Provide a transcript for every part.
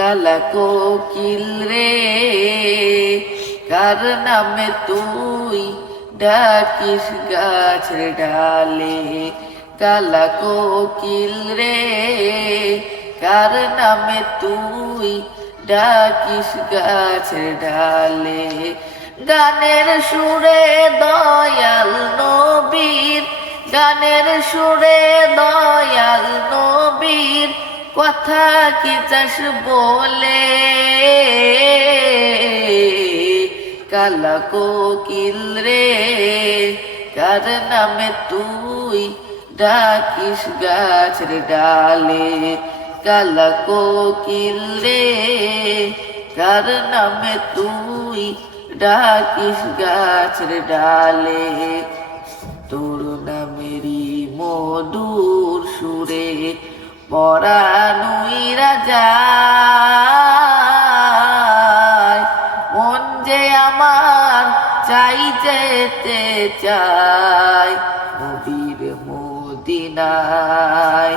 কালা কোকিল রে কার নামে তুই ডাকিস গাছের ডালে, কালা কোকিল রে কার নামে তুই ডাকিস গাছের ডালে। গানের সুরে দয়াল নবীর, গানের সুরে দয়াল নবীর কথা কি চাস বলে, কালা কোকিল রে কার নামে তুই ডাকিস গাছের ডালে, কালা কোকিল রে কার নামে তুই ডাকিস গাছের ডালে। তোর নামেরই মধুর সুরে পরানুইরা যায়, মন যে আমার চাই যেতে চায় নবীর মদিনায়।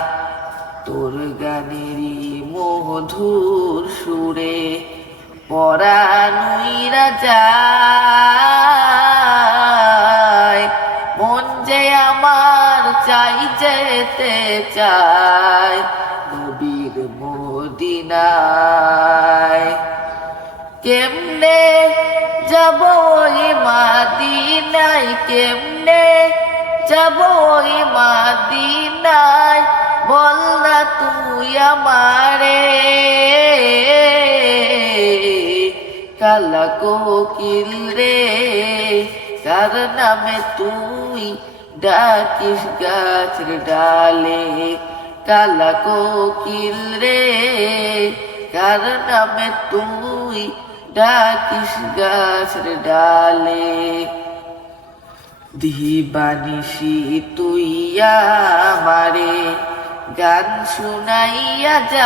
তোর গানেরই মধুর সুরে পরানুইরা যায়, মন যে আমার চাই যেতে চায় নবীর মদিনায়। কেমনে যাব ওই মাদিনায়, কেমনে যাব ওই মাদিনায়, বল না তুই আমারে, কালা কোকিল রে কার নামে তুই ডাকিস গাছের ডালে, কালা কোকিল রে কার নামে তুই ডাকিস গাছের ডালে। দিবানিশি তুই আমারে গান শুনাইয়া যাস,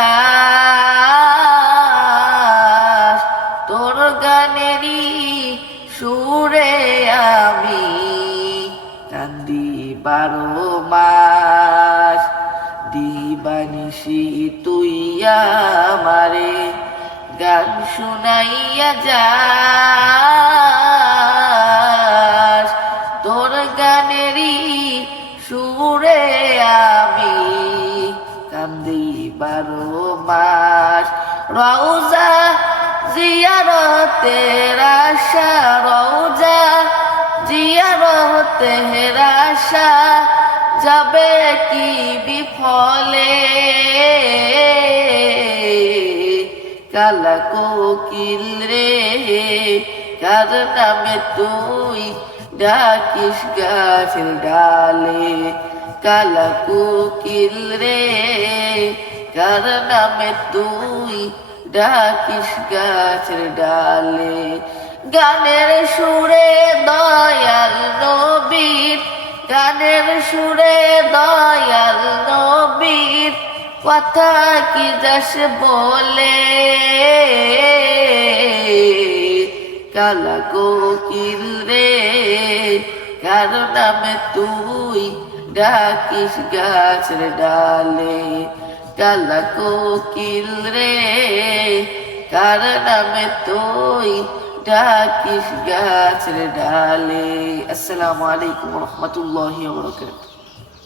তোর গানেরই সুরে আমি কান্দি 12 মাস। দিবানিশি তুই আমারে গান শুনাইয়া যাস, তোর গানেরই সুরে আমি কান্দি 12 মাস। রওজা জিয়ারতের আশা, রওজা জিয়ারতের আশা যাবে কি বিফলে, কালা কোকিল রে কার নামে তুই ডাকিস গাছের ডালে, কালা কোকিল রে কার নামে তুই ডাকিস গাছের ডালে। গানের সুরে দয়াল নবীর, গানের সুরে দয়াল নবীর কথা কি যাস বলে, কালা কোকিল রে কার নামে তুই ডাকিস গাছের ডালে, কালা কোকিল রে কার নামে তুই ডাকিস গাছের ডালে। আসসালামু আলাইকুম ওয়া রাহমাতুল্লাহি ওয়া বারাকাতুহু।